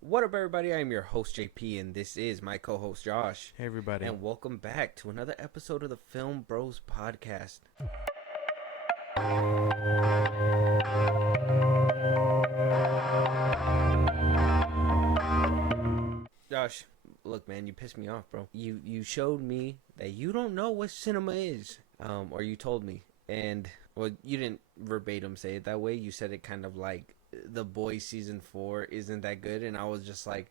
What up, everybody? I'm your host, JP, and this is my co host, Josh. Hey, everybody. And welcome back to another episode of the FilmBros podcast. Josh, look, man, you pissed me off, bro. You showed me that you don't know what cinema is, or you told me. And, well, you didn't verbatim say it that way. You said it kind of like The Boys Season 4 isn't that good, and I was just like,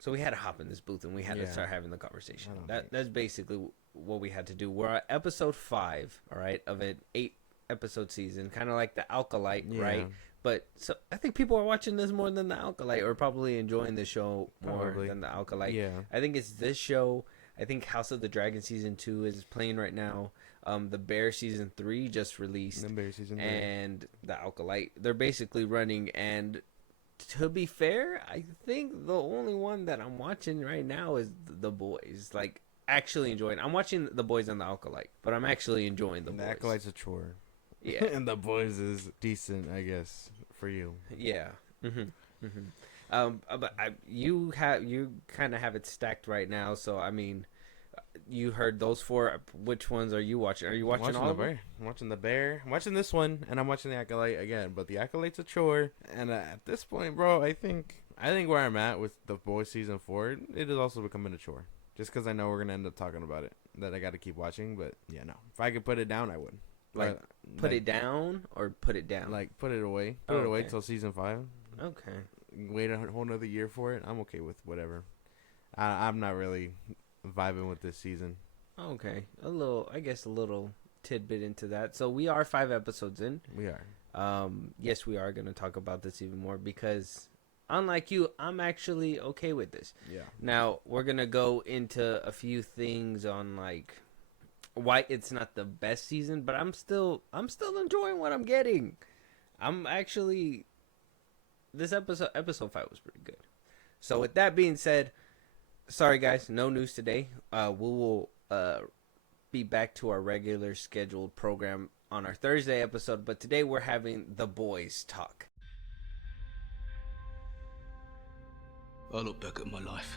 so we had to hop in this booth and we had to start having the conversation. That's basically what we had to do. We're at episode 5, all right, of an 8-episode season, kind of like the Alkalite, right? But so I think people are watching this more than the Alkalite, or probably enjoying the show more than the Alkalite. Yeah. I think it's this show. I think House of the Dragon season 2 is playing right now. The Bear season 3 just released. The Bear season 3. And the Alkalite. They're basically running, and to be fair, I think the only one that I'm watching right now is The Boys. Like, actually enjoying. I'm watching The Boys and the Alkalite, but I'm actually enjoying The Boys. The Acolyte's a chore. Yeah. And The Boys is decent, I guess, for you. Yeah. But you kind of have it stacked right now, so I mean, you heard those 4. Which ones are you watching? Are you watching all of them? I'm watching The Bear. I'm watching this one, and I'm watching The Acolyte again. But The Acolyte's a chore. And at this point, bro, I think where I'm at with The Boys Season 4, it is also becoming a chore. Just because I know we're going to end up talking about it. That I got to keep watching. But, yeah, no. If I could put it down, I would. Like, put it down or put it down? Like, put it away. Put it away till Season 5. Okay. Wait a whole nother year for it. I'm okay with whatever. I'm not really vibing with this season. Okay. A little tidbit into that. So we are 5 episodes in. We are. Yes, we are going to talk about this even more because, unlike you, I'm actually okay with this. Yeah. Now, we're going to go into a few things on, like, why it's not the best season, but I'm still enjoying what I'm getting. I'm actually... This episode 5 was pretty good. So with that being said, sorry guys, no news today. We will be back to our regular scheduled program on our Thursday episode, but today we're having The Boys talk. I look back at my life,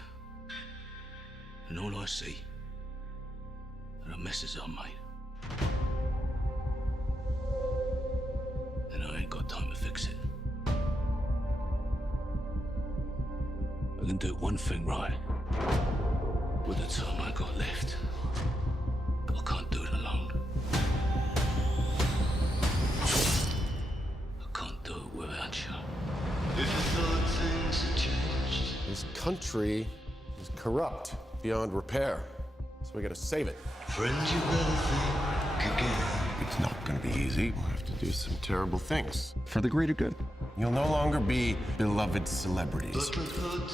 and all I see are the messes I made. And I ain't got time to fix it. I can do one thing right with the time I got left. But I can't do it alone. I can't do it without you. If you thought things had changed. This country is corrupt beyond repair, so we gotta save it. Friend, you better think again. It's not gonna be easy. We'll have to do some terrible things. For the greater good. You'll no longer be beloved celebrities. But put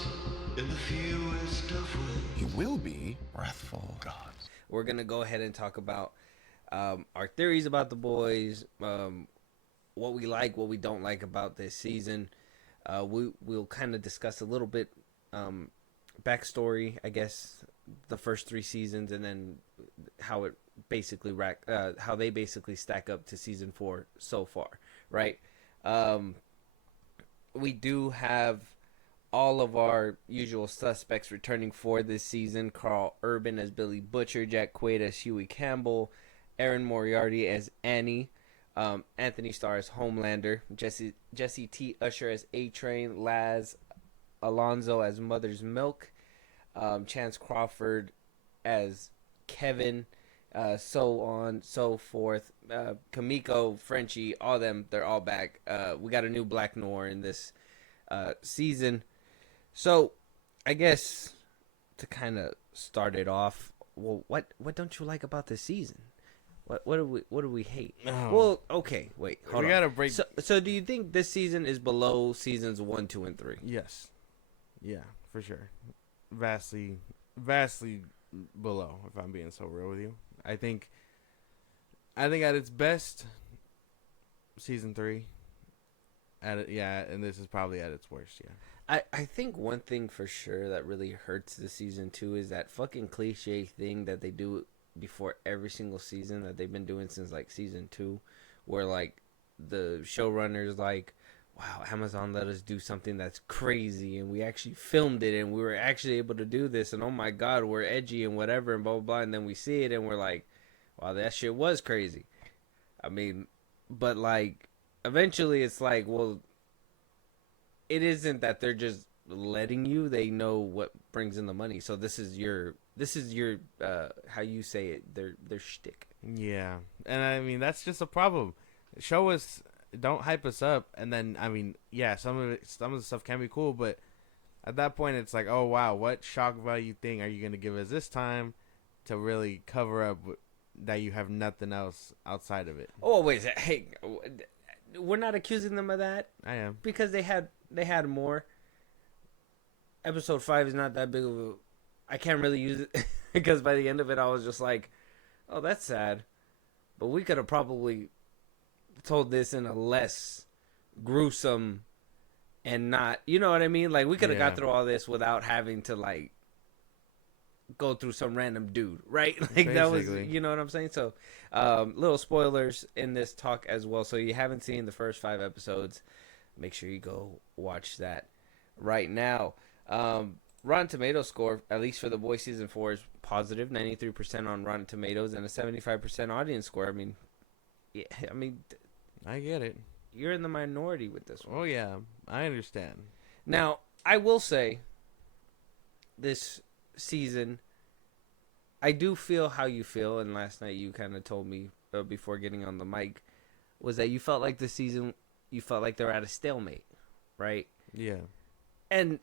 in the fewest of ways. You will be wrathful gods. We're going to go ahead and talk about our theories about The Boys, what we like, what we don't like about this season. We'll kind of discuss a little bit backstory, I guess, the first 3 seasons, and then how it basically how they basically stack up to season 4 so far, right? We do have all of our usual suspects returning for this season. Carl Urban as Billy Butcher, Jack Quaid as Huey Campbell, Erin Moriarty as Annie, Anthony Starr as Homelander, Jesse T. Usher as A-Train, Laz Alonso as Mother's Milk, Chance Crawford as Kevin, so on, so forth. Kamiko, Frenchie, all them, they're all back. We got a new Black Noir in this season. So, I guess to kind of start it off, well, what don't you like about this season? What do we hate? Oh. Well, okay, wait, hold on. We gotta break. So do you think this season is below seasons 1, 2, and 3? Yes. Yeah, for sure. Vastly below, if I'm being so real with you. I think at its best, season 3. And this is probably at its worst, yeah. I think one thing for sure that really hurts the season 2 is that fucking cliche thing that they do before every single season that they've been doing since like season 2, where like the showrunners like, wow, Amazon let us do something that's crazy, and we actually filmed it, and we were actually able to do this, and oh my god, we're edgy and whatever, and blah blah blah. And then we see it, and we're like, wow, that shit was crazy. I mean, but like, eventually, it's like, well, it isn't that they're just letting you; they know what brings in the money. So this is your how you say it, their shtick. Yeah, and I mean that's just a problem. Show us, don't hype us up, and then I mean, yeah, some of the stuff can be cool, but at that point, it's like, oh wow, what shock value thing are you gonna give us this time to really cover up that you have nothing else outside of it? Oh wait, hey, we're not accusing them of that. I am, because they had more. Episode 5 is not that big of a. I can't really use it because by the end of it, I was just like, "Oh, that's sad," but we could have probably told this in a less gruesome and not, you know what I mean? Like we could have got through all this without having to like go through some random dude, right? Like basically. That was, you know what I'm saying? So, little spoilers in this talk as well. So you haven't seen the first 5 episodes, make sure you go watch that right now. Rotten Tomatoes score, at least for The Boys season 4, is positive, 93% on Rotten Tomatoes, and a 75% audience score. I mean, yeah, I get it. You're in the minority with this one. Oh yeah, I understand. Now, I will say, this season, I do feel how you feel, and last night you kind of told me before getting on the mic, was that you felt like this season, you felt like they're at a stalemate, right? Yeah. And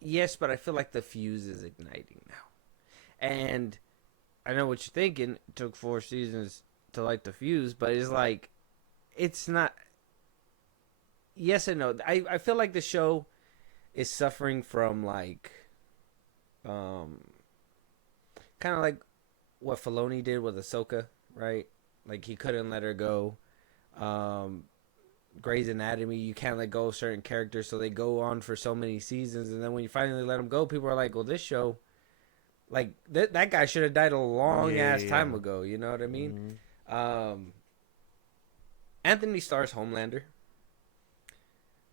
yes, but I feel like the fuse is igniting now. And I know what you're thinking. It took 4 seasons to light the fuse, but it's like, it's not. Yes and no. I feel like the show is suffering from like, kind of like what Filoni did with Ahsoka, right? Like he couldn't let her go. Grey's Anatomy, you can't let go of certain characters, so they go on for so many seasons, and then when you finally let them go, people are like, well, this show, like, that guy should have died a long-ass time ago, you know what I mean? Mm-hmm. Anthony Starr's Homelander,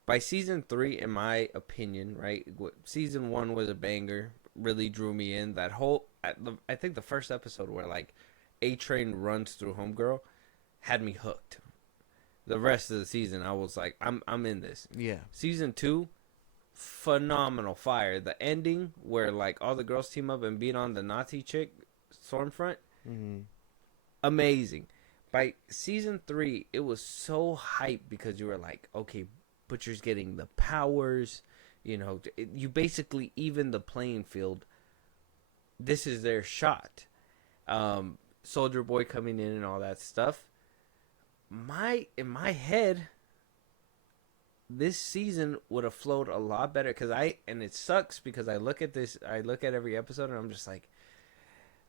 by season 3, in my opinion, right, season 1 was a banger, really drew me in. That whole, I think the first episode where, like, A-Train runs through Homegirl had me hooked. The rest of the season, I was like, I'm in this. Yeah. Season 2, phenomenal fire. The ending where like all the girls team up and beat on the Nazi chick, Stormfront, amazing. By season 3, it was so hyped because you were like, okay, Butcher's getting the powers. You know, you basically even the playing field. This is their shot. Soldier Boy coming in and all that stuff. In my head, this season would have flowed a lot better and it sucks because I look at every episode and I'm just like,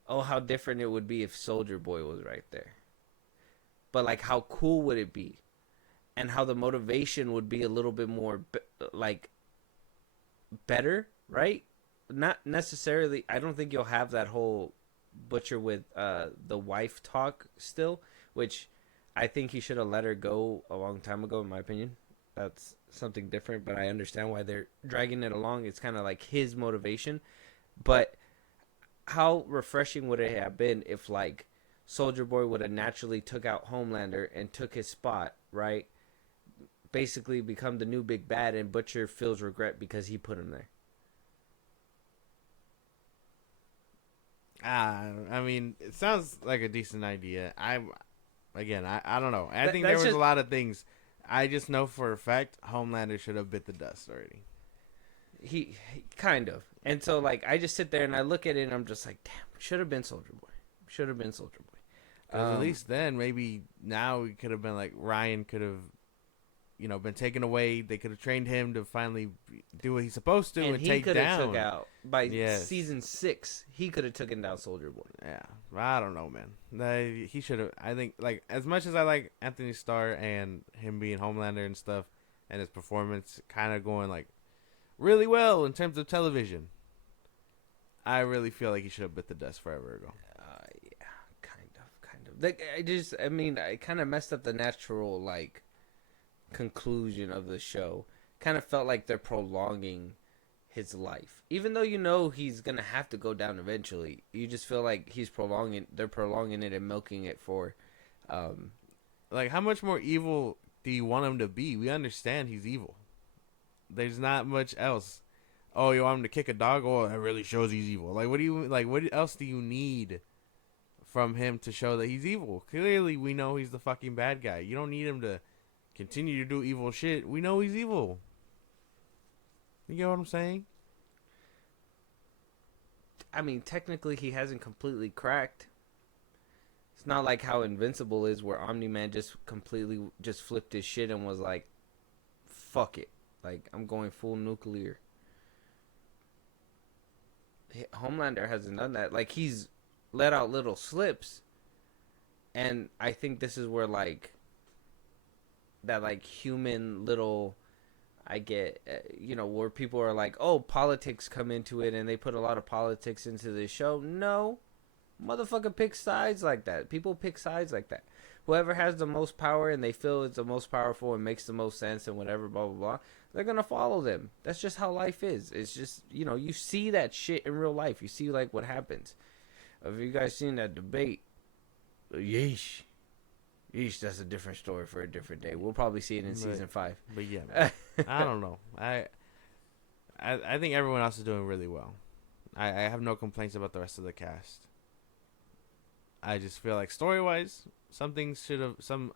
oh, how different it would be if Soldier Boy was right there. But like, how cool would it be, and how the motivation would be a little bit more like better, right? Not necessarily. I don't think you'll have that whole Butcher with the wife talk still, which I think he should have let her go a long time ago, in my opinion. That's something different, but I understand why they're dragging it along. It's kind of like his motivation. But how refreshing would it have been if, like, Soldier Boy would have naturally took out Homelander and took his spot, right? Basically become the new big bad, and Butcher feels regret because he put him there. I mean, it sounds like a decent idea. I don't know. I think there was just a lot of things. I just know for a fact Homelander should have bit the dust already. He kind of. And so, like, I just sit there and I look at it and I'm just like, damn, should have been Soldier Boy. Should have been Soldier Boy. At least then, maybe now we could have been like, Ryan could have, been taken away. They could have trained him to finally do what he's supposed to and take down. He could have took out by season 6. He could have taken down Soldier Boy. Yeah, I don't know, man. He should have. I think, like, as much as I like Anthony Starr and him being Homelander and stuff, and his performance kind of going like really well in terms of television, I really feel like he should have bit the dust forever ago. Yeah, kind of. Like, I kind of messed up the natural, like, conclusion of the show. Kind of felt like they're prolonging his life, even though you know he's gonna have to go down eventually. You just feel like they're prolonging it and milking it for Like, how much more evil do you want him to be? We understand he's evil. There's not much else. Oh, you want him to kick a dog? Oh, that really shows he's evil. Like, what else do you need from him to show that he's evil? Clearly, we know he's the fucking bad guy. You don't need him to continue to do evil shit. We know he's evil. You get what I'm saying? I mean, technically he hasn't completely cracked. It's not like how Invincible is, where Omni-Man just completely just flipped his shit and was like, fuck it, like, I'm going full nuclear. Homelander hasn't done that. Like, he's let out little slips, and I think this is where, like, that, like, human little, I get, where people are like, oh, politics come into it, and they put a lot of politics into this show. No, motherfucker pick sides like that. People pick sides like that. Whoever has the most power and they feel it's the most powerful and makes the most sense and whatever, blah, blah, blah, they're going to follow them. That's just how life is. It's just, you see that shit in real life. You see, like, what happens. Have you guys seen that debate? Yeesh. Yeesh, that's a different story for a different day. We'll probably see it in season 5. But yeah, man. I don't know. I think everyone else is doing really well. I have no complaints about the rest of the cast. I just feel like story-wise, some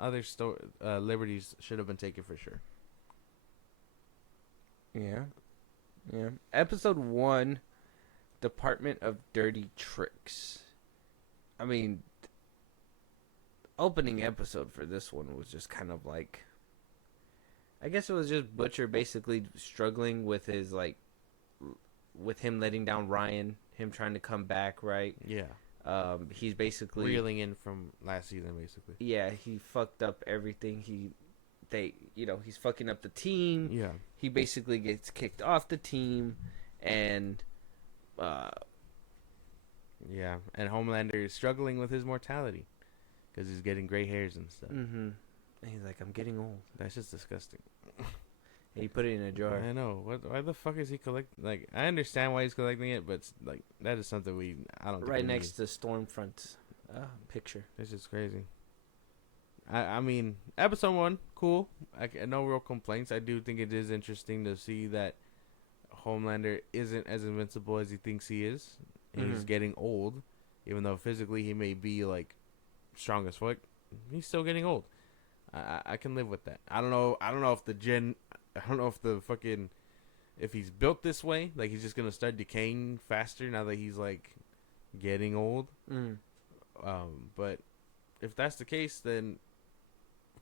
other liberties should have been taken for sure. Yeah. Episode 1, Department of Dirty Tricks. I mean, opening episode for this one was just kind of like, I guess it was just Butcher basically struggling with his, like, with him letting down Ryan, him trying to come back, right? Yeah. He's basically reeling in from last season, basically. Yeah, he fucked up everything. He's fucking up the team. Yeah. He basically gets kicked off the team, and yeah, and Homelander is struggling with his mortality because he's getting gray hairs and stuff. Mm-hmm. And he's like, I'm getting old. That's just disgusting. And he put it in a jar. I know. Why the fuck is he collecting? Like, I understand why he's collecting it, but like that is something I don't. Right next to Stormfront's picture. This is crazy. I mean, episode 1, cool. No real complaints. I do think it is interesting to see that Homelander isn't as invincible as he thinks he is. Mm-hmm. He's getting old, even though physically he may be like strong as fuck. He's still getting old. I can live with that. I don't know if he's built this way, like he's just gonna start decaying faster now that he's like getting old. Mm. But if that's the case, then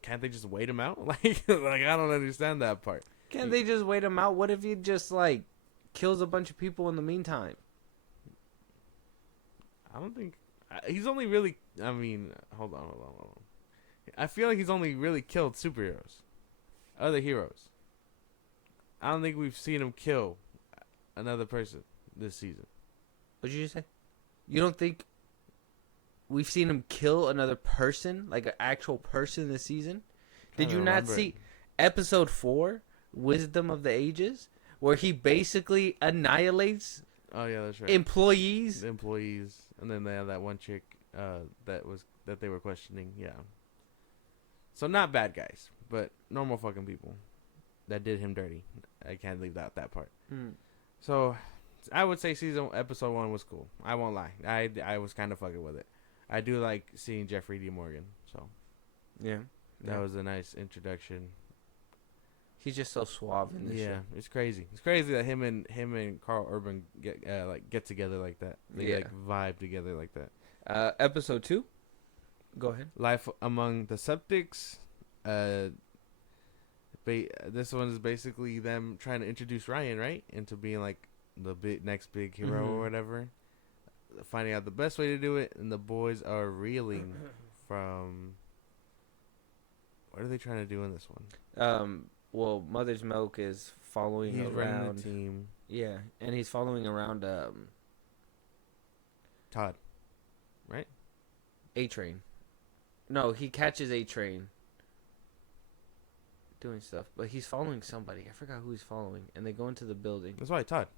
can't they just wait him out? Like I don't understand that part. Can't they just wait him out? What if he just like kills a bunch of people in the meantime? I don't think he's only really. I mean, hold on. I feel like he's only really killed superheroes, other heroes. I don't think we've seen him kill another person this season. What did you say? You don't think we've seen him kill another person, like an actual person this season? Did you not see episode 4, Wisdom of the Ages, where he basically annihilates Oh yeah, that's right. employees? The employees, and then they have that one chick that they were questioning. Yeah. So not bad guys, but normal fucking people that did him dirty. I can't leave out that part. So I would say episode 1 was cool. I won't lie. I was kind of fucking with it. I do like seeing Jeffrey D. Morgan. So Yeah. that was a nice introduction. He's just so suave in this show. It's crazy. It's crazy that him and Carl Urban get together like that. They like vibe together like that. Episode 2. Go ahead. Life Among the Septics. This one is basically them trying to introduce Ryan, right, into being like the next big hero or whatever. Finding out the best way to do it, and the boys are reeling from. What are they trying to do in this one? Well, Mother's Milk is following He's around. running the team. Yeah, and he's following around Todd, right? A-Train. No, he catches A-Train doing stuff, but he's following somebody. I forgot who he's following, and they go into the building. That's why Todd.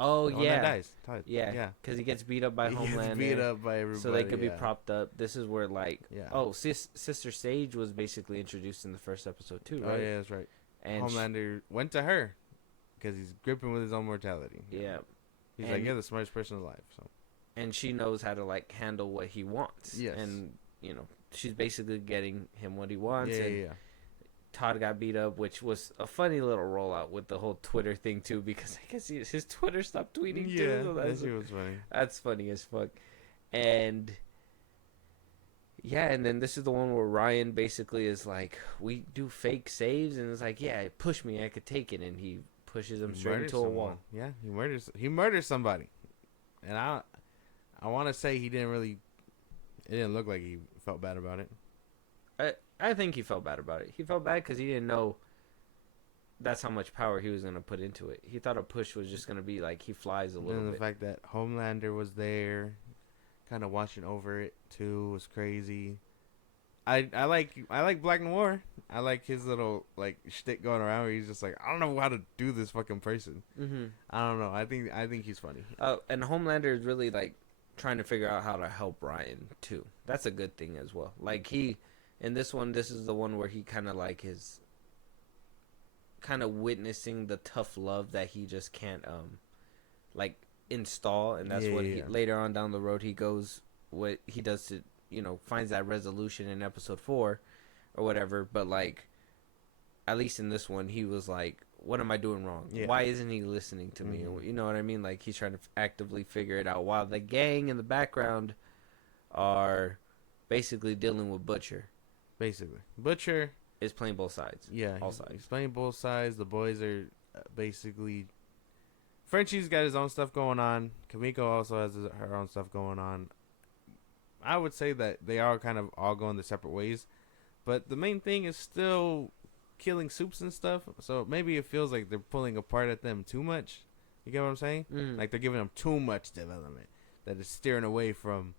Oh The one that yeah, dies. Todd. yeah, because he gets beat up by He Homelander. gets beat up by everybody. So they could be yeah. propped up. This is where Yeah. Sister Sage was basically introduced in the first episode too, right? Oh yeah, that's right. And Homelander went to her because he's gripping with his own mortality. yeah, He's And- like, you're the smartest person alive. So and she knows how to like handle what he wants. Yes. And she's basically getting him what he wants. yeah, and yeah. Todd got beat up, which was a funny little rollout with the whole Twitter thing too, because I guess his Twitter stopped tweeting too. Yeah, So that shit was funny. that's funny as fuck. And yeah, and then this is the one where Ryan basically is like, we do fake saves, and it's like, yeah, push me, I could take it, and he pushes him He straight murders into a wall. someone. Yeah, he murders somebody, and I want to say he didn't really. It didn't look like he felt bad about it. I think he felt bad about it. He felt bad because he didn't know that's how much power he was going to put into it. He thought a push was just going to be like he flies a little And the bit. fact that Homelander was there, kind of watching over it too, was crazy. I like Black Noir. I like his little like shtick going around where he's just like, I don't know how to do this fucking person. Mm-hmm. I don't know. I think he's funny. And Homelander is really like trying to figure out how to help Ryan too. That's a good thing as well. Like in this one, this is the one where he kind of like is kind of witnessing the tough love that he just can't like install, and that's what Yeah. later on down the road he goes what he does to finds that resolution in episode 4 or whatever. But like at least in this one, he was like, what am I doing wrong? Yeah. Why isn't he listening to me? Mhm. You know what I mean? Like he's trying to actively figure it out while the gang in the background are basically dealing with Butcher. Basically, Butcher. Is playing both sides. Yeah, All he's sides. playing both sides. The boys are basically. Frenchie's got his own stuff going on. Kamiko also has her own stuff going on. I would say that they are kind of all going their separate ways, but the main thing is still killing Soups and stuff. So maybe it feels like they're pulling apart at them too much. You get what I'm saying? Mm. Like they're giving them too much development that is steering away from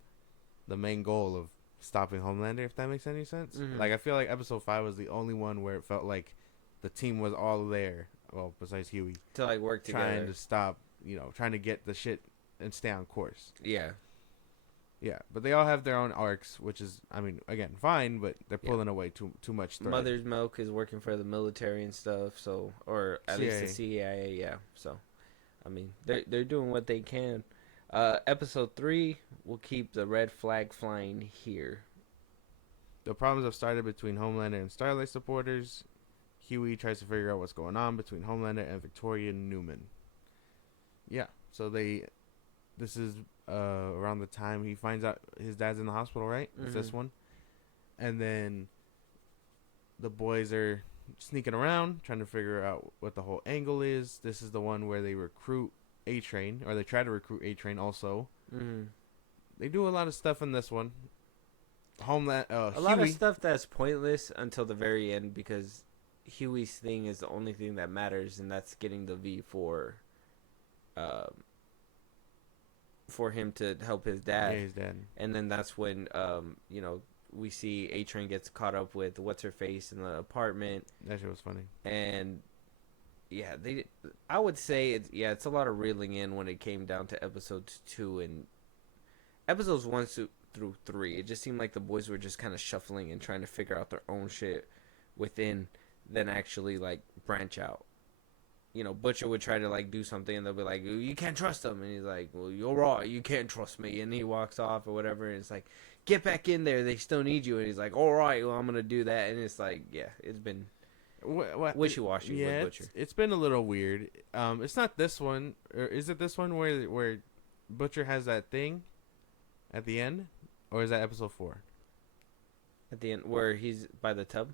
the main goal of stopping Homelander, if that makes any sense. Mhm. Like I feel like episode 5 was the only one where it felt like the team was all there, well, besides Huey, To like work together. trying to stop, trying to get the shit and stay on course. Yeah. Yeah, but they all have their own arcs, which is, I mean, again, fine, but they're Yeah. pulling away too much thread. Mother's Milk is working for the military and stuff, so or at least the CIA, yeah. So I mean, they're doing what they can. Episode 3 will keep the red flag flying here. The problems have started between Homelander and Starlight supporters. Huey tries to figure out what's going on between Homelander and Victoria Newman. Yeah, so this is around the time he finds out his dad's in the hospital, right? It's this Mhm. one. And then the boys are sneaking around, trying to figure out what the whole angle is. This is the one where they recruit A-Train, or they try to recruit A-Train also. Mm-hmm. They do a lot of stuff in this one. Homeland, A lot of stuff that's pointless until the very end, because Huey's thing is the only thing that matters, and that's getting the V for him to help his dad. Yeah, his dad. And then that's when we see A-Train gets caught up with what's her face in the apartment, That shit was funny. and yeah, I would say it's a lot of reeling in when it came down to episodes 2 and episodes 1 through 3. It just seemed like the boys were just kind of shuffling and trying to figure out their own shit within, then actually like branch out. Butcher would try to like do something, and they'll be like, "You can't trust him," and he's like, "Well, you're right, you can't trust me," and he walks off or whatever, and it's like, "Get back in there, they still need you," and he's like, "All right, well, I'm gonna do that," and it's like, yeah, it's been wishy-washy with Butcher. It's been a little weird. It's not this one, or is it this one where Butcher has that thing at the end, or is that episode 4? At the end, where he's by the tub.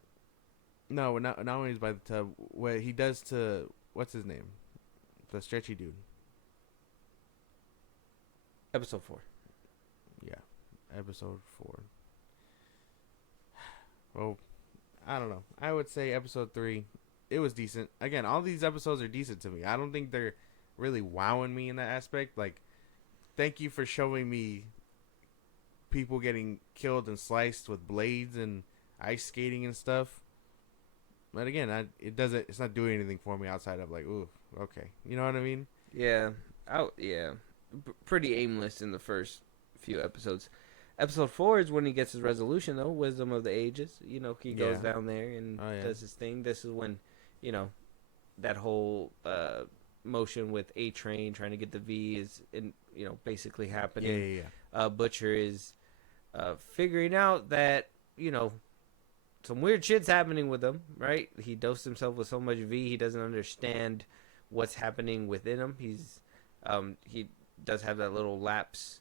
No, not when he's by the tub. Where he does to what's his name, the stretchy dude. Episode 4. Yeah, episode 4. Well, I don't know. I would say episode 3, it was decent. Again, all these episodes are decent to me. I don't think they're really wowing me in that aspect. Like, thank you for showing me people getting killed and sliced with blades and ice skating and stuff. But again, it's not doing anything for me outside of like, ooh, okay, you know what I mean? Yeah, pretty aimless in the first few episodes. Episode 4 is when he gets his resolution, though. Wisdom of the Ages. You know, he goes down there and does his thing. This is when, you know, that whole motion with A Train trying to get the V is, basically happening. Yeah. Butcher is figuring out that, some weird shit's happening with him, right? He dosed himself with so much V, he doesn't understand what's happening within him. He does have that little lapse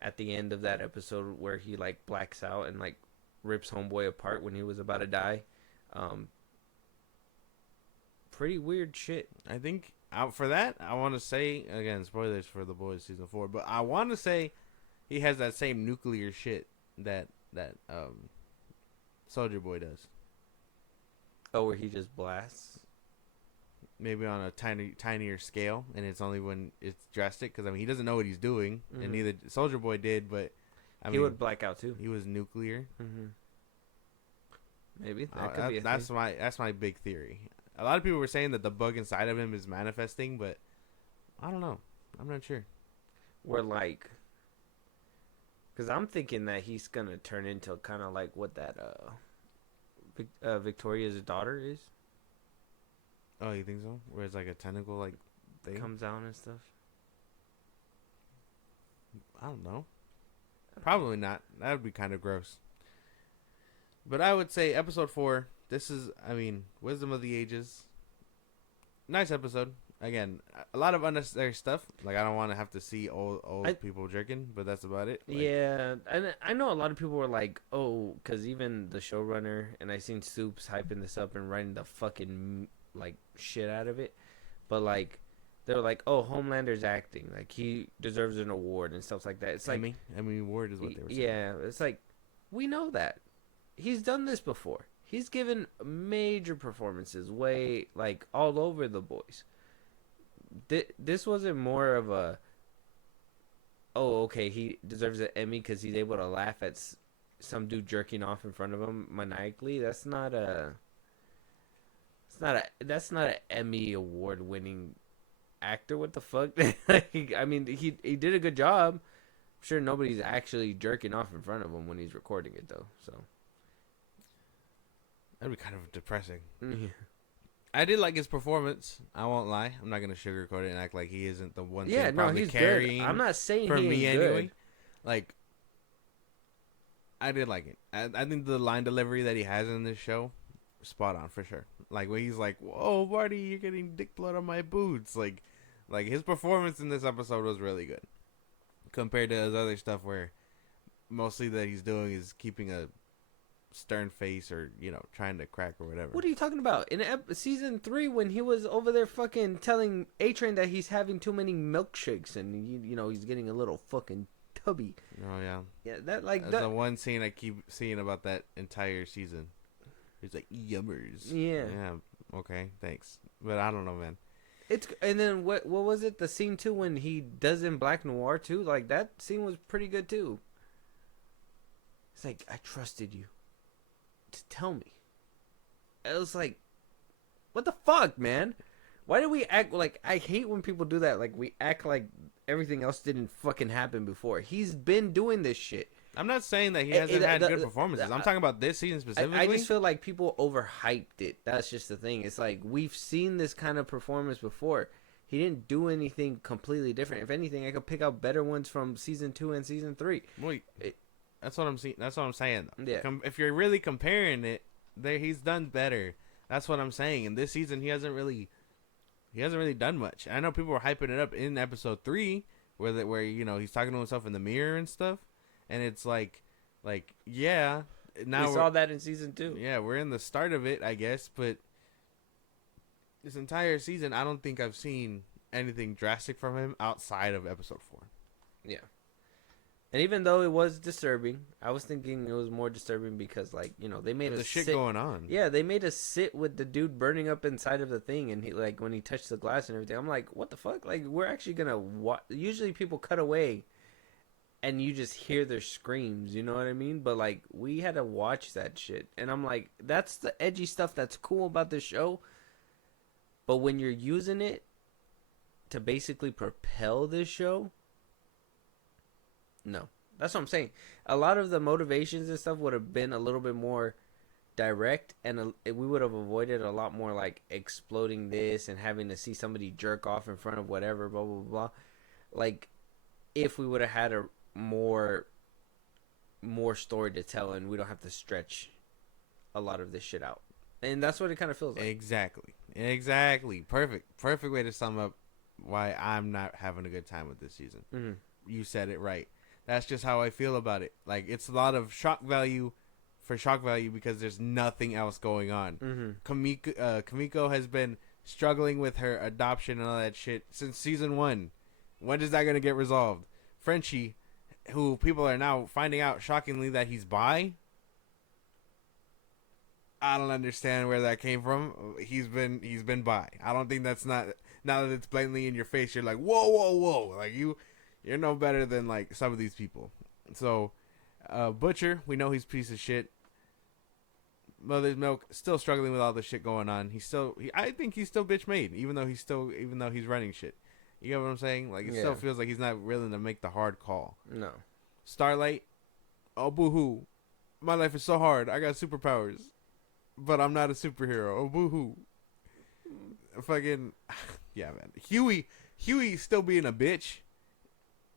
at the end of that episode where he like blacks out and like rips homeboy apart when he was about to die. Pretty weird shit. I think for that, I want to say again, spoilers for The Boys season 4, but I want to say he has that same nuclear shit that Soldier Boy does. Oh, where he just blasts. Maybe on a tinier scale, and it's only when it's drastic. Because he doesn't know what he's doing, and neither Soldier Boy did. But he would black out too. He was nuclear. Maybe that could be. That's my big theory. A lot of people were saying that the bug inside of him is manifesting, but I don't know. I'm not sure. Because I'm thinking that he's gonna turn into kind of like what that Victoria's daughter is. Oh, you think so? Where it's like a tentacle like thing comes out and stuff. I don't know. Probably not. That would be kind of gross. But I would say episode 4. This is, Wisdom of the Ages. Nice episode. Again, a lot of unnecessary stuff. Like, I don't want to have to see old people jerking, but that's about it. Like, yeah, and I know a lot of people were like, oh, because even the showrunner, and I seen Soups hyping this up and writing the fucking like shit out of it, but like they were like, oh, Homelander's acting, like he deserves an award and stuff like that. It's like Emmy award is what they were saying. Yeah, it's like we know that he's done this before. He's given major performances, way like all over The Boys. This wasn't more of a, oh, okay, he deserves an Emmy because he's able to laugh at some dude jerking off in front of him maniacally. That's not an Emmy award winning actor. What the fuck? He did a good job. I'm sure nobody's actually jerking off in front of him when he's recording it though. So that'd be kind of depressing. Mm-hmm. I did like his performance. I won't lie. I'm not gonna sugarcoat it and act like he isn't the one. Yeah, thing no, probably he's carrying. good. I'm not saying for he me ain't anyway. good. Like, I did like it. I think the line delivery that he has in this show, spot on for sure. Like when he's like, "Whoa, Marty, you're getting dick blood on my boots." Like his performance in this episode was really good compared to his other stuff, where mostly that he's doing is keeping a stern face or trying to crack or whatever. What are you talking about? In season 3, when he was over there fucking telling A-Train that he's having too many milkshakes and he's getting a little fucking tubby. Oh yeah. Yeah, that's the one scene I keep seeing about that entire season. He's like yummers. Yeah. Yeah. Okay. Thanks. But I don't know, man. And then what was it? The scene too when he does in Black Noir too. Like that scene was pretty good too. It's like, I trusted you to tell me. It was like, what the fuck, man? Why do we act like, I hate when people do that. Like we act like everything else didn't fucking happen before. He's been doing this shit. I'm not saying that he hasn't had good performances. I'm talking about this season specifically. I just feel like people overhyped it. That's just the thing. It's like we've seen this kind of performance before. He didn't do anything completely different. If anything, I could pick out better ones from season 2 and season 3. Wait, that's what I'm saying. That's what I'm saying. Though. Yeah. If you're really comparing it, he's done better. That's what I'm saying. In this season, he hasn't really done much. I know people were hyping it up in episode 3, where he's talking to himself in the mirror and stuff. And it's like, yeah. Now we saw that in season 2. Yeah, we're in the start of it, I guess. But this entire season, I don't think I've seen anything drastic from him outside of episode 4. Yeah. And even though it was disturbing, I was thinking it was more disturbing because, they made us shit sit, going on. Yeah, they made us sit with the dude burning up inside of the thing, and he when he touched the glass and everything, I'm like, what the fuck? Like, we're actually gonna watch. Usually, people cut away and you just hear their screams, you know what I mean? But like we had to watch that shit, and I'm like, that's the edgy stuff that's cool about the show. But when you're using it to basically propel this show, no. That's what I'm saying. A lot of the motivations and stuff would have been a little bit more direct, and we would have avoided a lot more like exploding this and having to see somebody jerk off in front of whatever, blah blah blah. Like if we would have had a more story to tell, and we don't have to stretch a lot of this shit out. And that's what it kind of feels like. Exactly. Perfect way to sum up why I'm not having a good time with this season. Mm-hmm. You said it right. That's just how I feel about it. Like, it's a lot of shock value for shock value because there's nothing else going on. Mm-hmm. Kamiko has been struggling with her adoption and all that shit since season 1. When is that going to get resolved? Frenchie, who people are now finding out shockingly that he's bi. I don't understand where that came from. He's been bi. I don't think that's not, now that it's blatantly in your face, you're like, whoa. Like, you're no better than like some of these people. So, Butcher, we know he's a piece of shit. Mother's Milk still struggling with all the shit going on. I think he's still bitch made, even though he's running shit. You get what I'm saying? Like, it still feels like he's not willing to make the hard call. No. Starlight, oh boo-hoo, my life is so hard. I got superpowers, but I'm not a superhero. Oh boo-hoo. Fucking, yeah, man. Huey still being a bitch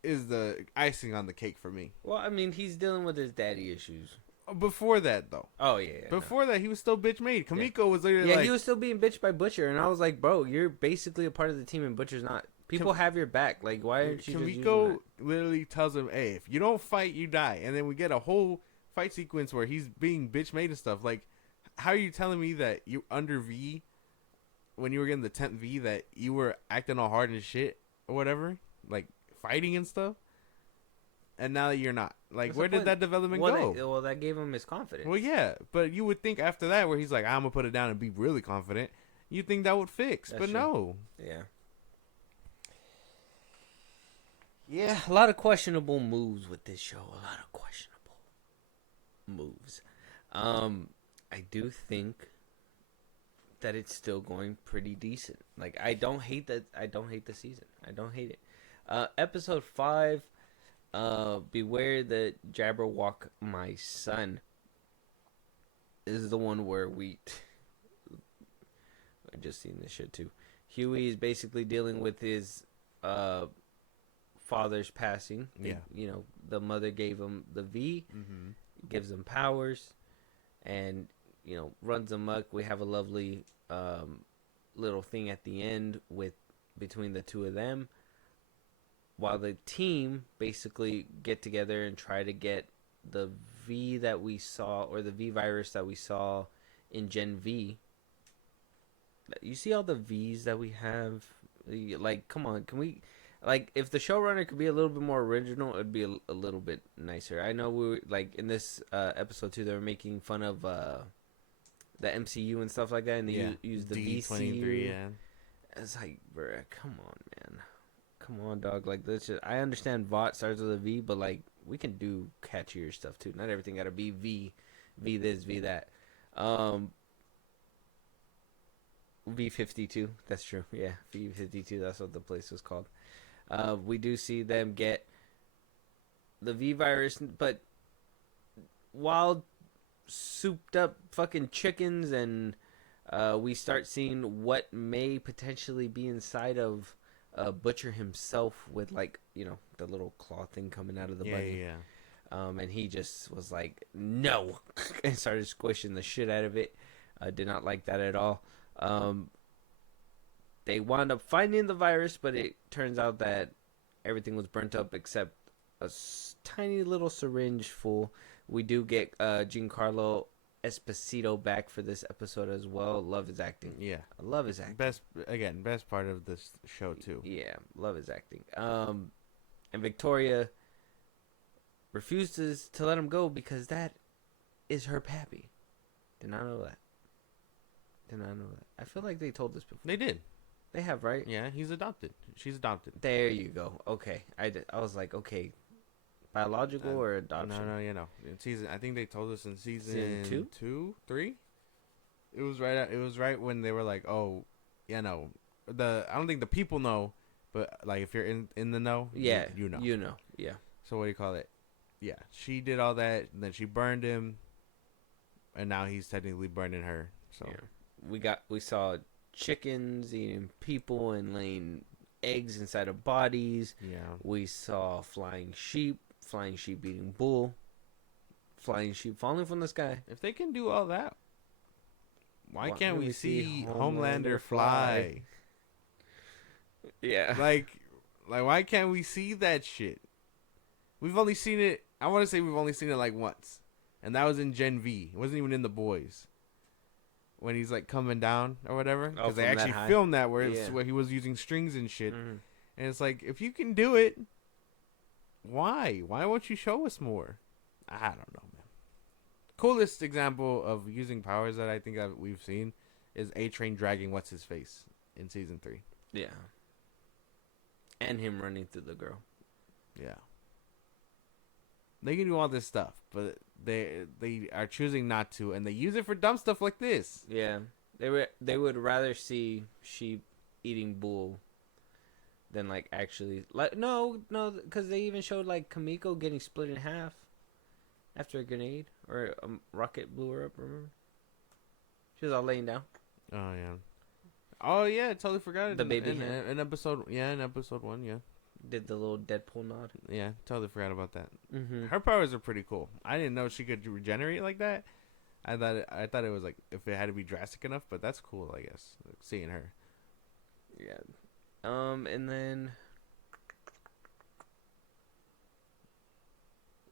is the icing on the cake for me. Well, I mean, he's dealing with his daddy issues. Before that, though. Oh, yeah. Before that, he was still bitch made. Kamiko was literally he was still being bitched by Butcher, and I was like, bro, you're basically a part of the team, and Butcher's not. People have your back. Like, why aren't you just using that? Literally tells him, hey, if you don't fight, you die. And then we get a whole fight sequence where he's being bitch made and stuff. Like, how are you telling me that you under V, when you were getting the 10th V, that you were acting all hard and shit or whatever? Like, fighting and stuff? And now that you're not. Like, where did that development go? That gave him his confidence. Well, yeah. But you would think after that, where he's like, I'm going to put it down and be really confident, you think that would fix. That's true. No. Yeah. Yeah, a lot of questionable moves with this show. A lot of questionable moves. I do think that it's still going pretty decent. Like, I don't hate that. I don't hate the season. I don't hate it. Episode 5, Beware the Jabberwock, My Son, is the one where I just seen this shit too. Huey is basically dealing with his father's passing. Yeah. The mother gave him the V, gives him powers, and, runs amok. We have a lovely little thing at the end between the two of them, while the team basically get together and try to get the V that we saw, or the V virus that we saw in Gen V. You see all the Vs that we have? Like, come on, can we... Like, if the showrunner could be a little bit more original, it'd be a little bit nicer. I know we were, like, in this episode, too, they were making fun of the MCU and stuff like that, and they use the D23, VCU. It's like, bruh, come on, man. Come on, dog. Like, I understand VOT starts with a V, but, like, we can do catchier stuff, too. Not everything got to be V this, V that. V52, that's true. Yeah, V52, that's what the place was called. We do see them get the V virus, but wild, souped up fucking chickens, and we start seeing what may potentially be inside of Butcher himself, with, like, the little claw thing coming out of the bunny. And he just was like, no, and started squishing the shit out of it. Did not like that at all. They wound up finding the virus, but it turns out that everything was burnt up except a tiny little syringe full. We do get Giancarlo Esposito back for this episode as well. Love his acting. Yeah, I love his acting. Best part of this show too. Yeah, love his acting. And Victoria refuses to let him go because that is her pappy. Did not know that. I feel like they told this before. They did. They have, right? Yeah, he's adopted. She's adopted. There you go. Okay. I was like, okay, Biological or adoption? No, in season. I think they told us in Season two? 3. It was right. It was right when they were like, "Oh, I don't think the people know, but like if you're in the know, Yeah, you know. You know, yeah. So what do you call it? Yeah, she did all that, and then she burned him, and now he's technically burning her. So yeah. We saw chickens eating people and laying eggs inside of bodies. yeah, We saw flying sheep eating bull, flying sheep falling from the sky. if they can do all that, why can't we see Homelander Homelander fly? Yeah. like why can't we see that shit? We've only seen it. I want to say we've only seen it like once, and that was in Gen V. It wasn't even in The Boys. When he's like coming down or whatever, because they actually filmed that where where he was using strings and shit, and it's like if you can do it, why won't you show us more? I don't know, man. Coolest example of using powers that I think we've seen is A-Train dragging what's his face in season 3. Yeah. And him running through the girl. Yeah. They can do all this stuff, but they are choosing not to, and they use it for dumb stuff like this. Yeah, they would rather see sheep eating bull than like actually like no, because they even showed like Kamiko getting split in half after a grenade or a rocket blew her up. Remember? She was all laying down. Oh yeah. Oh yeah, I totally forgot it. The baby in episode 1, yeah. Did the little Deadpool nod. Yeah, totally forgot about that. Mm-hmm. Her powers are pretty cool. I didn't know she could regenerate like that. I thought it was like if it had to be drastic enough, but that's cool, I guess. Like, seeing her. Yeah. And then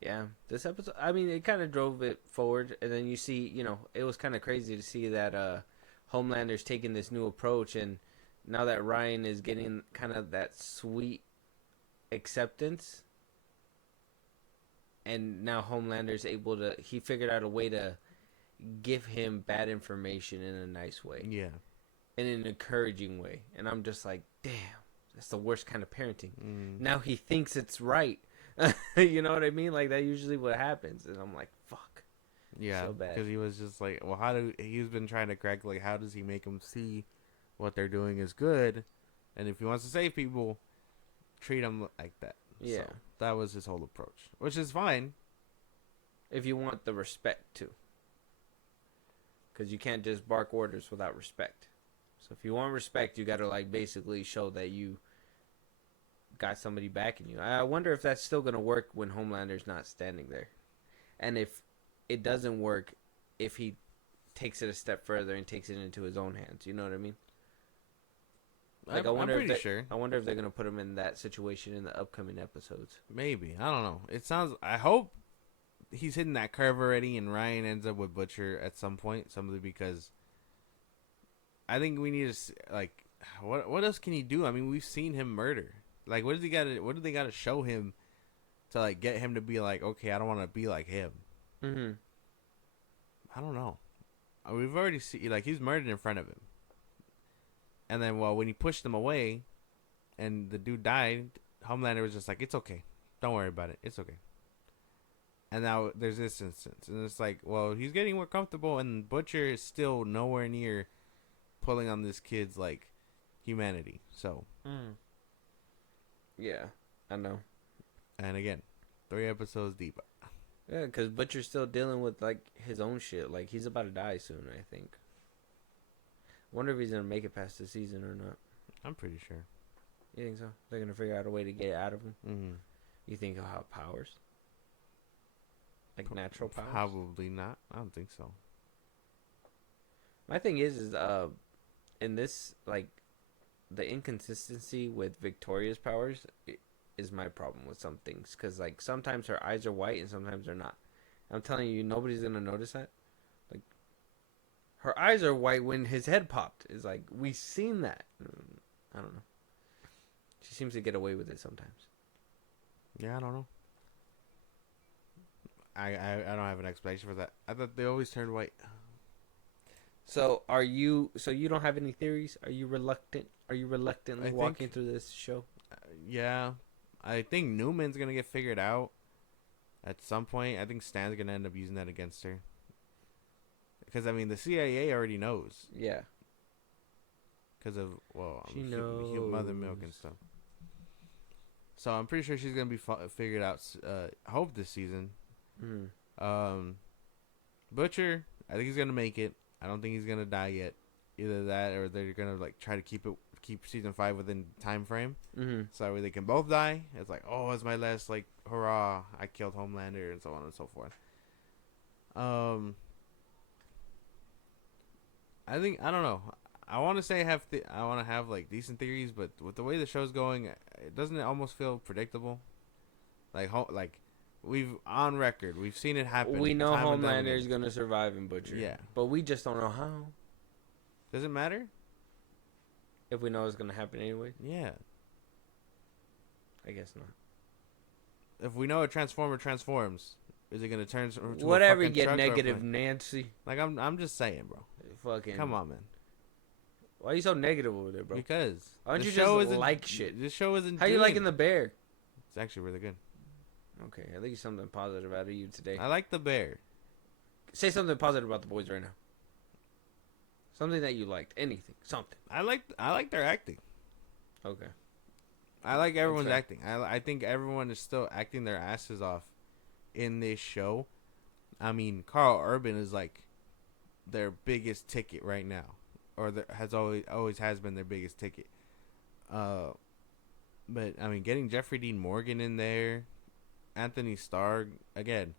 yeah, this episode, I mean, it kind of drove it forward, and then you see, it was kind of crazy to see that Homelander's taking this new approach, and now that Ryan is getting kind of that sweet acceptance, and now Homelander's able to, he figured out a way to give him bad information in a nice way. Yeah. In an encouraging way. And I'm just like, damn, that's the worst kind of parenting. Now he thinks it's right. You know what I mean? Like, that usually what happens. And I'm like, fuck. Yeah, so bad. Because he was just like, well, he's been trying to crack, like, how does he make them see what they're doing is good? And if he wants to save people, treat them like that. Yeah. So that was his whole approach, which is fine. If you want the respect, too. Because you can't just bark orders without respect. So if you want respect, you got to, like, basically show that you got somebody backing you. I wonder if that's still going to work when Homelander's not standing there. And if it doesn't work, if he takes it a step further and takes it into his own hands. You know what I mean? Like, I'm pretty sure. I wonder if they're going to put him in that situation in the upcoming episodes. Maybe. I don't know. I hope he's hitting that curve already and Ryan ends up with Butcher at some point. Simply because I think we need to, like, what else can he do? I mean, we've seen him murder. Like, what do they got to show him to, like, get him to be like, okay, I don't want to be like him. Mm-hmm. I don't know. We've already seen, like, he's murdered in front of him. And then, well, when he pushed him away and the dude died, Homelander was just like, it's okay. Don't worry about it. It's okay. And now there's this instance. And it's like, well, he's getting more comfortable and Butcher is still nowhere near pulling on this kid's, like, humanity. So. Yeah, I know. And again, 3 episodes deep. Yeah, because Butcher's still dealing with, like, his own shit. Like, he's about to die soon, I think. Wonder if he's going to make it past the season or not. I'm pretty sure. You think so? They're going to figure out a way to get out of him? Mm-hmm. You think he'll have powers? Like, natural powers? Probably not. I don't think so. My thing is in this, like, the inconsistency with Victoria's powers is my problem with some things. Because, like, sometimes her eyes are white and sometimes they're not. I'm telling you, nobody's going to notice that. Like, her eyes are white when his head popped. It's like, we've seen that. I don't know. She seems to get away with it sometimes. Yeah, I don't know. I don't have an explanation for that. I thought they always turned white. So you don't have any theories? Are you reluctant? Are you reluctantly walking through this show? Yeah. I think Newman's going to get figured out. At some point, I think Stan's gonna end up using that against her. Because I mean, the CIA already knows. Yeah. Because of She mother milk and stuff. So I'm pretty sure she's gonna be figured out. I hope this season. Butcher, I think he's gonna make it. I don't think he's gonna die yet. Either that, or they're gonna like try to keep season 5 within time frame. So that way they can both die. It's like, oh, it's my last like hurrah! I killed Homelander and so on and so forth. I don't know. I want to say I want to have like decent theories, but with the way the show's going, it doesn't almost feel predictable. Like we've on record, we've seen it happen. We know Homelander is gonna survive in Butcher. Yeah, but we just don't know how. Does it matter? If we know it's gonna happen anyway. Yeah. I guess not. If we know a Transformer transforms, is it gonna turn to whatever? A Get negative, Nancy. Like I'm just saying, bro. Fucking. Come on, man. Why are you so negative over there, bro? Because why don't you just like shit? This show isn't. How you liking the bear? It's actually really good. Okay, at least something positive out of you today. I like the bear. Say something positive about the boys right now. Something that you liked. Anything. Something. I like their acting. Okay. I like everyone's acting. I think everyone is still acting their asses off in this show. I mean, Carl Urban is like their biggest ticket right now, or has always has been their biggest ticket. But I mean, getting Jeffrey Dean Morgan in there, Anthony Starr again.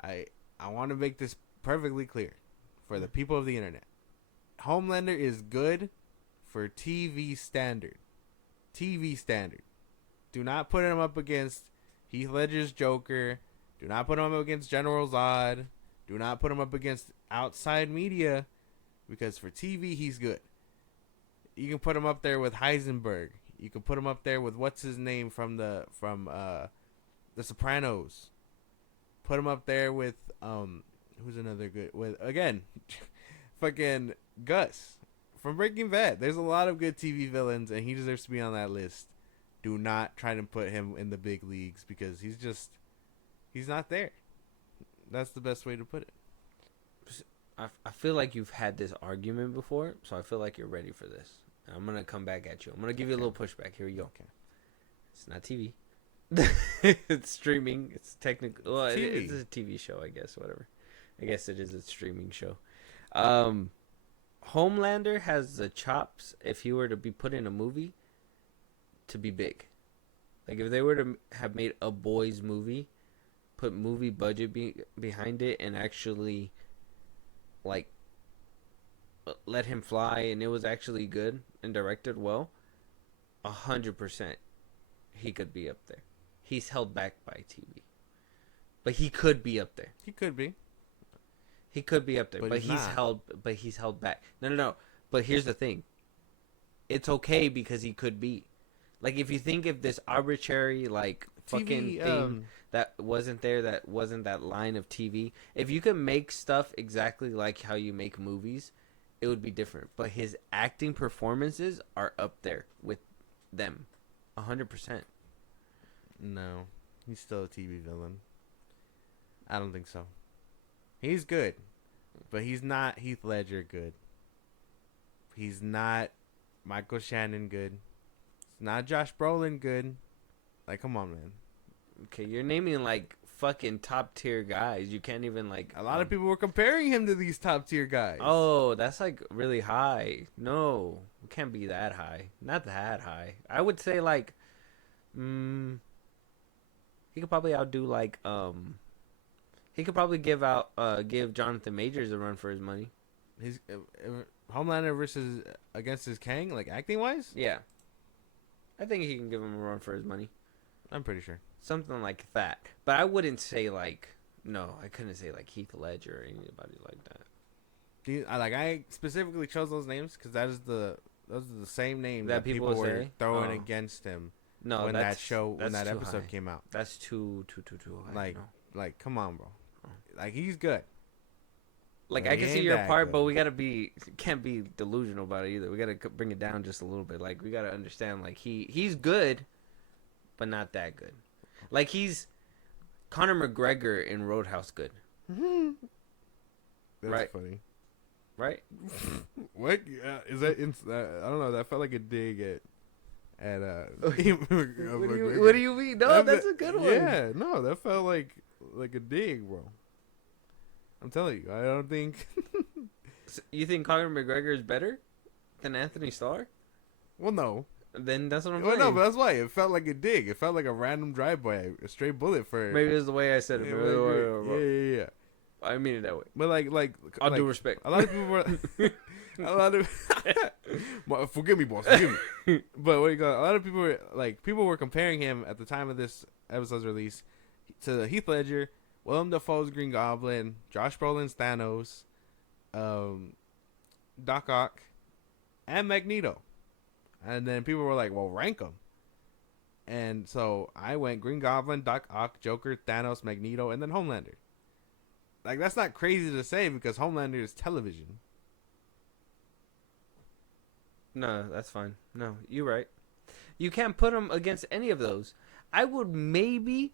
I want to make this perfectly clear for the people of the internet. Homelander is good for TV standard. TV standard. Do not put him up against Heath Ledger's Joker. Do not put him up against General Zod. Do not put him up against outside media, because for TV he's good. You can put him up there with Heisenberg. You can put him up there with what's his name from The Sopranos. Put him up there with who's another good with again fucking Gus from Breaking Bad. There's a lot of good TV villains, and he deserves to be on that list. Do not try to put him in the big leagues, because he's not there. That's the best way to put it. I feel like you've had this argument before, so I feel like you're ready for this. I'm going to come back at you. I'm going to give you a little pushback. Here we go. Okay. It's not TV. It's streaming. It's technically... Well, it's a TV show, I guess. Whatever. I guess it is a streaming show. Homelander has the chops, if he were to be put in a movie, to be big. Like, if they were to have made a boys movie, put movie budget behind it, and actually, like, let him fly, and it was actually good and directed well, 100% he could be up there. He's held back by TV, but he could be up there. He could be. He could be up there, but he's held. But he's held back. No. But here's the thing. It's okay because he could be. Like, if you think of this arbitrary, like, fucking thing that wasn't there, that wasn't that line of TV. If you could make stuff exactly like how you make movies, it would be different. But his acting performances are up there with them, 100%. No, he's still a TV villain. I don't think so. He's good, but he's not Heath Ledger good. He's not Michael Shannon good. He's not Josh Brolin good. Like, come on, man. Okay, you're naming, like, fucking top tier guys. You can't even, like... A lot of people were comparing him to these top tier guys. Oh, that's, like, really high. No, it can't be that high. Not that high. I would say, like, he could probably outdo, like, he could probably give Jonathan Majors a run for his money. His Homelander versus against his Kang, like, acting wise? Yeah. I think he can give him a run for his money. I'm pretty sure. Something like that. But I wouldn't say, like, no, I couldn't say, like, Heath Ledger or anybody like that. I specifically chose those names because those are the same names that people were say? Throwing against him. No, when that episode high. came out. That's too high. Like, come on, bro. Like, he's good. Like, I can see your part, but we can't be delusional about it either. We gotta bring it down just a little bit. Like, we gotta understand, like, he's good, but not that good. Like, Conor McGregor in Roadhouse good, That's Right. funny. right? What is that? I don't know. That felt like a dig at. What do you mean? No, that's a good one. Yeah, no, that felt like a dig, bro. I'm telling you, I don't think. So you think Conor McGregor is better than Anthony Starr? Well, no. Then that's what I'm Well, saying. no, but that's why it felt like a dig. It felt like a random drive-by, a straight bullet for. Maybe it's the way I said it. Yeah. I mean it that way. But like, All due respect. a lot of people were. A lot of. Well, forgive me, boss. Forgive me. But what you call it? A lot of people were comparing him at the time of this episode's release to Heath Ledger, Willem Dafoe's Green Goblin, Josh Brolin's Thanos, Doc Ock, and Magneto. And then people were like, well, rank them. And so I went Green Goblin, Doc Ock, Joker, Thanos, Magneto, and then Homelander. Like, that's not crazy to say because Homelander is television. No, that's fine. No, you're right. You can't put him against any of those. I will maybe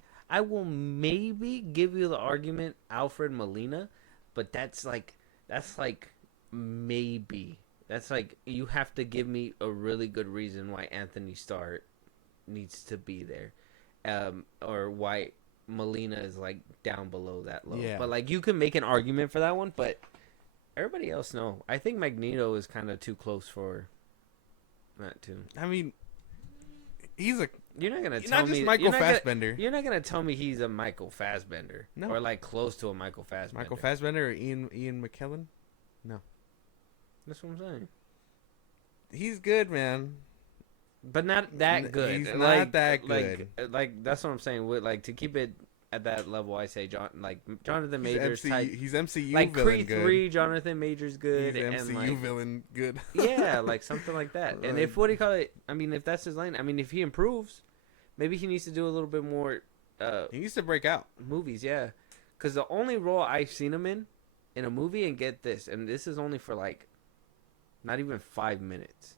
give you the argument Alfred Molina, but that's like maybe. That's like, you have to give me a really good reason why Anthony Starr needs to be there, or why Molina is like down below that low. Yeah. But like, you can make an argument for that one, but everybody else, no. I think Magneto is kind of too close for that too. I mean, he's You're not gonna not tell just me Michael Fassbender. You're not gonna tell me he's a Michael Fassbender, No. or like close to a Michael Fassbender. Michael Fassbender or Ian McKellen? No. That's what I'm saying. He's good, man. But not that good. He's not that Like that's what I'm saying. With like, to keep it at that level, I say Jonathan He's Majors type. He's MCU Like villain Creed good. 3, Jonathan Majors good, He's and MCU like, villain good. yeah, like something like that. And Like- if what do you call it? I mean, if that's his lane, I mean, if he improves, maybe he needs to do a little bit more He needs to break out. movies. Yeah, because the only role I've seen him in a movie, and get this, and this is only for like not even 5 minutes,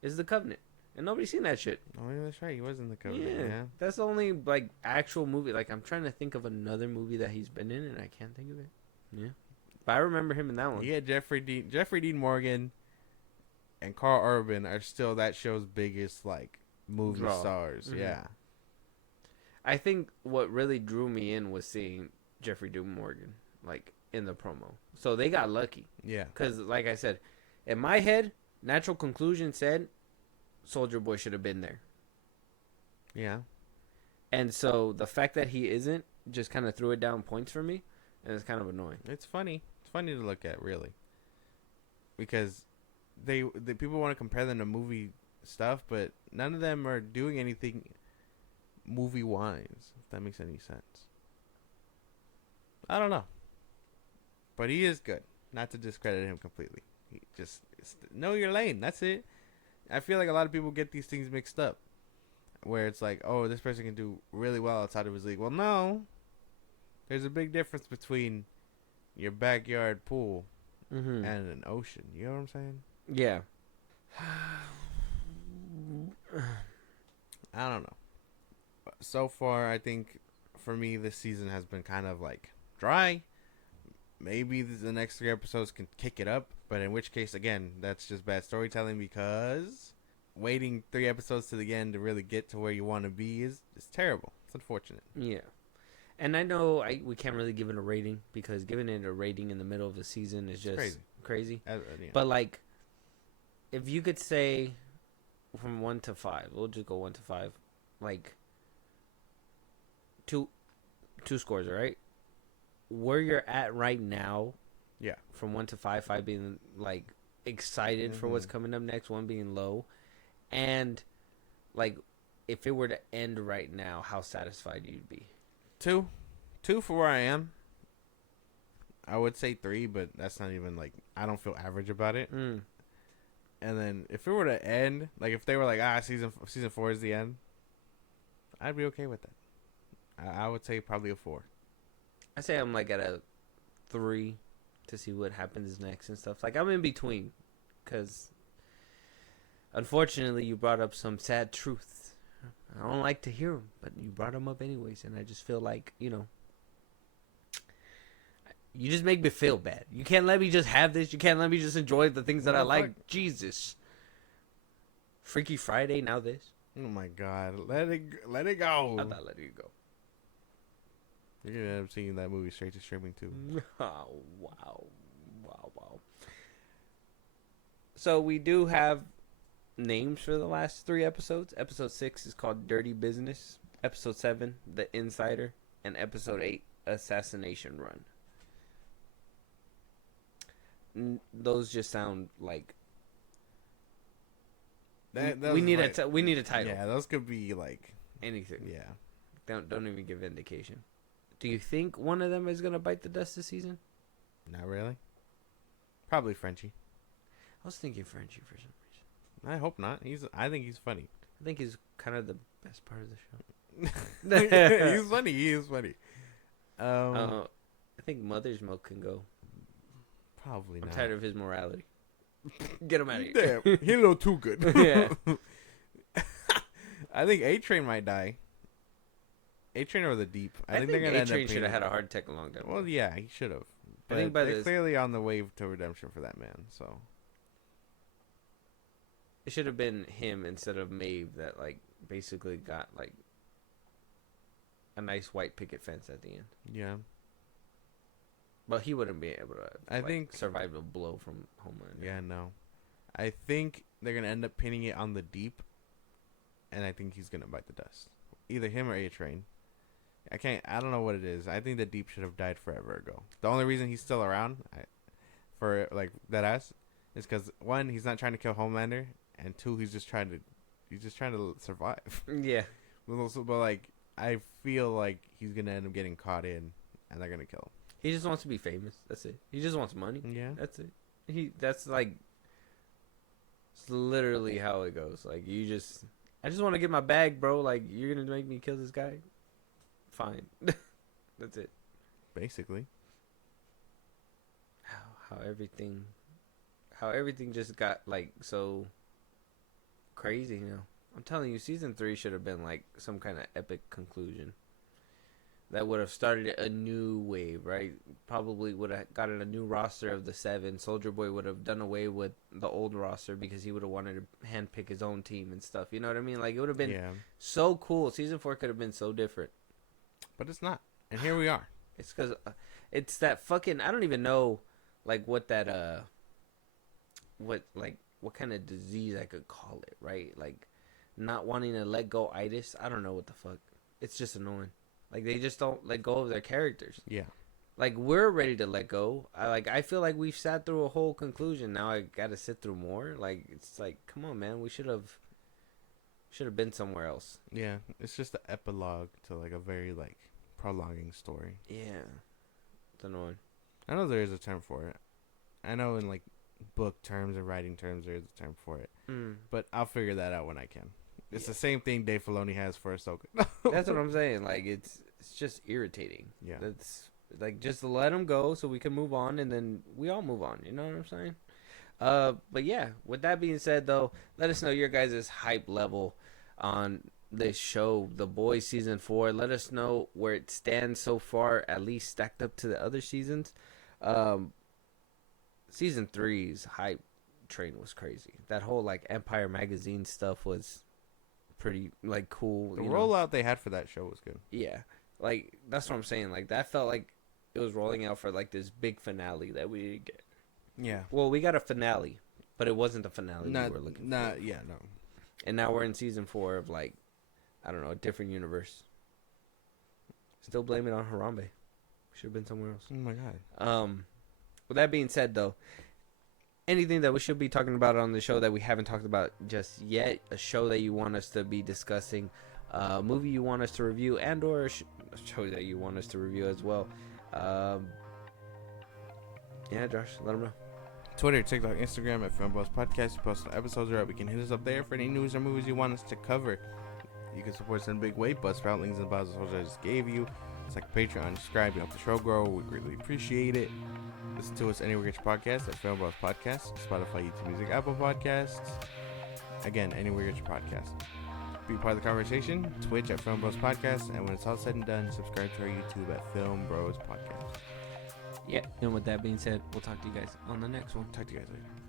is The Covenant. And nobody's seen that shit. Oh, yeah, that's right. He was in the cover. Yeah. Yeah. That's the only like actual movie. Like, I'm trying to think of another movie that he's been in, and I can't think of it. Yeah, but I remember him in that one. Yeah, Jeffrey Dean Morgan and Carl Urban are still that show's biggest like movie Draw. stars. Mhm. Yeah. I think what really drew me in was seeing Jeffrey Dean Morgan like in the promo. So they got lucky. Yeah. Because, like I said, in my head, natural conclusion said Soldier Boy should have been there. Yeah. And so the fact that he isn't just kind of threw it down points for me, and it's kind of annoying. It's funny. It's funny to look at, really, because they people want to compare them to movie stuff, but none of them are doing anything movie wise. If that makes any sense. I don't know, but he is good. Not to discredit him completely. He just know your lane. That's it. I feel like a lot of people get these things mixed up, where it's like, oh, this person can do really well outside of his league. Well, no. There's a big difference between your backyard pool Mm-hmm. and an ocean. You know what I'm saying? Yeah. I don't know. So far, I think for me, this season has been kind of like dry. Maybe the next 3 episodes can kick it up, but in which case, again, that's just bad storytelling, because waiting 3 episodes to the end to really get to where you want to be is terrible. It's unfortunate. Yeah. And I know we can't really give it a rating, because giving it a rating in the middle of the season is just crazy. Yeah. But like, if you could say from 1 to 5, we'll just go 1 to 5, like two scores, all right? Where you're at right now, Yeah. from 1 to 5, 5 being like excited for what's coming up next, 1 being low, and like if it were to end right now, how satisfied you'd be? 2 for where I am. I would say 3, but that's not even like, I don't feel average about it. Mm. And then if it were to end, like if they were like, season 4 is the end, I'd be okay with that. I would say probably a 4. I say I'm like at a 3 to see what happens next and stuff. Like, I'm in between, because unfortunately you brought up some sad truth. I don't don't like to hear them, but you brought them up anyways, and I just feel like, you know, you just make me feel bad. You can't let me just have this. You can't let me just enjoy the things that I like. Jesus. Freaky Friday, now this. Oh my God, let it go. I'm not letting it go. You're gonna end up seeing that movie straight to streaming too. Oh, wow. So we do have names for the last 3 episodes. Episode 6 is called Dirty Business. Episode 7, The Insider. And Episode 8, Assassination Run. Those just sound like we need a title. Yeah, those could be like anything. Yeah. Don't even give indication. Do you think one of them is gonna bite the dust this season? Not really. Probably Frenchie. I was thinking Frenchie for some reason. I hope not. I think he's funny. I think he's kind of the best part of the show. He's funny. He is funny. I think Mother's Milk can go. Probably I'm not. tired of his morality. Get him out of here. Damn, he a little too good. Yeah. I think A-Train might die. A-Train or the Deep. I think they're gonna end up A-Train should painting- have had a heart attack a long time ago. Well, yeah, he should have. I think by they're this- clearly on the wave to redemption for that man. So It should have been him instead of Maeve that, like, basically got, like, a nice white picket fence at the end. yeah, But he wouldn't be able to, I think- survive a blow from Homelander. yeah, no. I think they're gonna end up pinning it on the Deep, and I think he's gonna bite the dust. Either him or A-Train. I don't know what it is. I think the Deep should have died forever ago. The only reason he's still around, for like that ass, is because 1, he's not trying to kill Homelander, and 2, he's just trying to survive. Yeah. But like, I feel like he's gonna end up getting caught in, and they're gonna kill He just wants to be famous. That's it. He just wants money. him. Yeah, That's it. That's like, it's literally how it goes. Like, I just want to get my bag, bro. Like, you're gonna make me kill this guy? Fine. That's it. basically. How everything just got, like, so crazy, you know. I'm telling you, season 3 should have been like some kind of epic conclusion that would have started a new wave, right? Probably would have gotten a new roster of the 7. Soldier Boy would have done away with the old roster because he would have wanted to handpick his own team and stuff. You know what I mean? Like, it would have been so cool. Season 4 could have been so different. But it's not. And here we are. It's because it's that fucking, I don't even know, like, what that, what kind of disease I could call it, right? Like, not wanting to let go itis. I don't know what the fuck. It's just annoying. Like, they just don't let go of their characters. Yeah. Like, we're ready to let go. I feel like we've sat through a whole conclusion. Now I got to sit through more. Like, it's like, come on, man. We should have been somewhere else. Yeah. It's just the epilogue to like a very like prolonging story. Yeah. It's annoying. I know there is a term for it. I know in like book terms and writing terms there is a term for it. But I'll figure that out when I can. It's the same thing Dave Filoni has for Ahsoka. That's what I'm saying. Like, it's just irritating. Yeah. That's like, just let him go so we can move on, and then we all move on. You know what I'm saying? But yeah, with that being said, though, let us know your guys' hype level on this show, The Boys Season 4. Let us know where it stands so far, at least stacked up to the other seasons. Season 3's hype train was crazy. That whole, like, Empire Magazine stuff was pretty, like, cool. The rollout they had for that show was good. Yeah. Like, that's what I'm saying. Like, that felt like it was rolling out for, like, this big finale that we didn't get. Yeah. Well, we got a finale, but it wasn't the finale we were looking for. Yeah, no. And now we're in season 4 of, like, I don't know, a different universe. Still blame it on Harambe. Should have been somewhere else. Oh my god. With that being said, though, anything that we should be talking about on the show that we haven't talked about just yet, a show that you want us to be discussing, a movie you want us to review, and or a show that you want us to review as well. Yeah, Josh, let them know. Twitter, TikTok, Instagram at FilmBros Podcast. We post episodes are up. You can hit us up there for any news or movies you want us to cover. You can support us in a big way. Bust out links in the bottom of the socials I just gave you. It's like a Patreon. Subscribe. You help the show grow. We greatly appreciate it. Listen to us anywhere you get your podcasts at FilmBros Podcast, Spotify, YouTube Music, Apple Podcasts. Again, anywhere you get your podcasts. Be part of the conversation. Twitch at FilmBros Podcast. And when it's all said and done, subscribe to our YouTube at FilmBros Podcast. Yeah. And with that being said, we'll talk to you guys on the next one. Talk to you guys later.